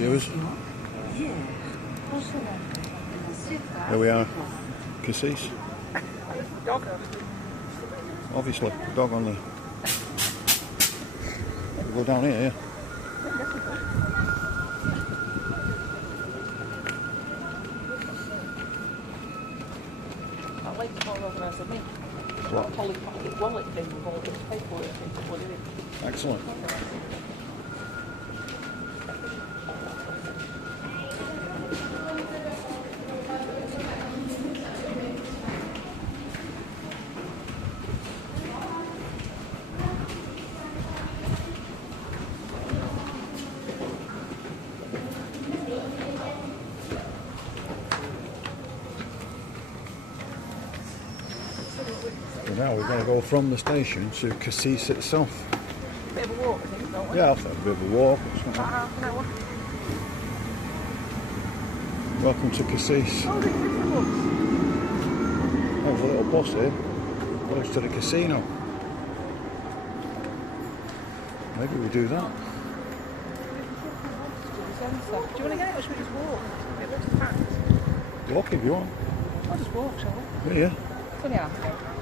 viewers. Here we are, Cassis. Dog. Obviously, dog on the... We'll go down here, yeah. I like to follow organised me. What? Polly pocket wallet thing with all this paperwork and what it is. Excellent. So now we're going to go from the station to Cassis itself. Bit of a walk, I think, don't we? Yeah, I'll take a bit of a walk. It's not About half an hour. Welcome to Cassis. Oh, there's different ones. There's a little bus here. Goes to the casino. Maybe we do that. Do you want to get it or should we just walk? It looks packed. Walk if you want. I'll just walk, shall we? Yeah. It's only half an hour.